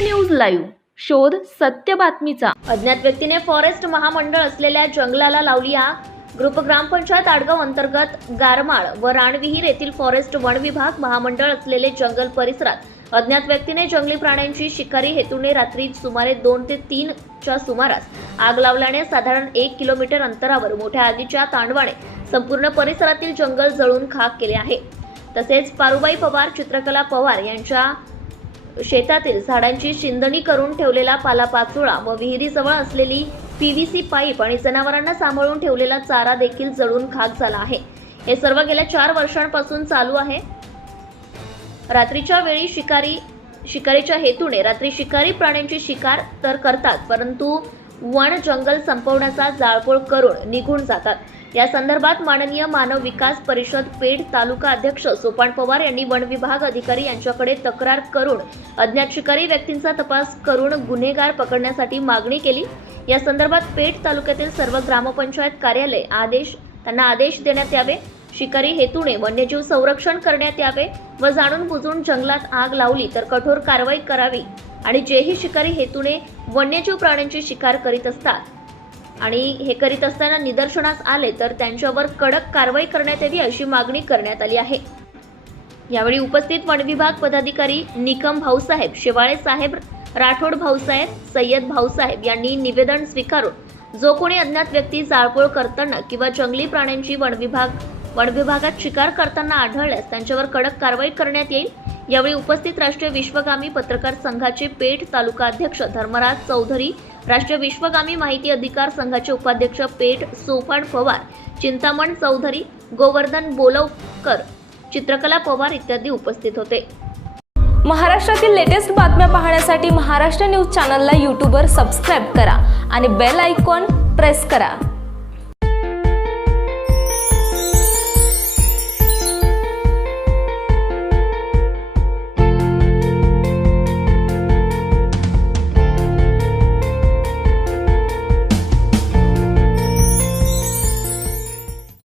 News live. शोध सत्य बातमीचा. अज्ञात व्यक्तीने फॉरेस्ट महामंडळ असलेल्या जंगलाला लावली आग. ग्रुप ग्रामपंचायत आडगाव अंतर्गत गारमाळ व राणविहीर येथील फॉरेस्ट वन विभाग महामंडळ असलेले जंगल परिसरात अज्ञात व्यक्तीने जंगली प्राण्यांची शिकारी हेतूने रात्री सुमारे दोन ते तीन च्या सुमारास आग लावल्याने साधारण एक किलोमीटर अंतरावर मोठ्या आगीच्या तांडवाने संपूर्ण परिसरातील जंगल जळून खाक केले आहे. तसेच पारुबाई पवार चित्रकला पवार यांच्या शेतातील झाडांची शिंदणी करून ठेवलेला पालापाचोळा व विहिरीजवळ असलेली पीव्हीसी पाईप आणि जनावरांना सांभाळून ठेवलेला चारा देखील जळून खाक झाला आहे. हे सर्व गेल्या चार वर्षांपासून चालू आहे. रात्रीच्या वेळी शिकारी शिकारीच्या हेतूने रात्री शिकारी प्राण्यांची शिकार तर करतात परंतु वन जंगल संपवण्याचा जाळपोळ करून निघून जातात. या संदर्भात माननीय मानव विकास परिषद पेठ तालुका अध्यक्ष सोपान पवार यांनी वन विभाग अधिकारी यांच्याकडे तक्रार करून अज्ञात शिकारी व्यक्तींचा तपास करून गुन्हेगार पकडण्यासाठी मागणी केली. या संदर्भात पेठ तालुक्यातील सर्व ग्रामपंचायत कार्यालय आदेश त्यांना आदेश देण्यात यावे. शिकारी हेतूने वन्यजीव संरक्षण करण्यात यावे व जाणून बुजून जंगलात आग लावली तर कठोर कारवाई करावी आणि जेही शिकारी हेतूने वन्यजीव प्राण्यांची शिकार करीत असतात आणि हे करीत असताना निदर्शनास आले तर त्यांच्यावर कडक कारवाई करण्यात यावी अशी मागणी करण्यात आली आहे. यावेळी उपस्थित वनविभाग पदाधिकारी निकम भाऊसाहेब शेवाळे साहेब राठोड भाऊसाहेब सय्यद भाऊसाहेब यांनी निवेदन स्वीकारून जो कोणी अज्ञात व्यक्ती जाळपोळ करताना किंवा जंगली प्राण्यांची वनविभाग वनविभागात शिकार करताना आढळल्यास त्यांच्यावर कडक कारवाई करण्यात येईल. यावेळी उपस्थित राष्ट्रीय विश्वगामी पत्रकार संघाचे पेठ तालुका अध्यक्ष धर्मराज चौधरी राष्ट्रीय विश्वगामी माहिती अधिकार संघाचे उपाध्यक्ष पेठ सोपान पवार चिंतामण चौधरी गोवर्धन बोलवकर चित्रकला पवार इत्यादी उपस्थित होते. महाराष्ट्रातील लेटेस्ट बातम्या पाहण्यासाठी महाराष्ट्र न्यूज चॅनलला यूट्यूबवर सबस्क्राईब करा आणि बेल आयकॉन प्रेस करा.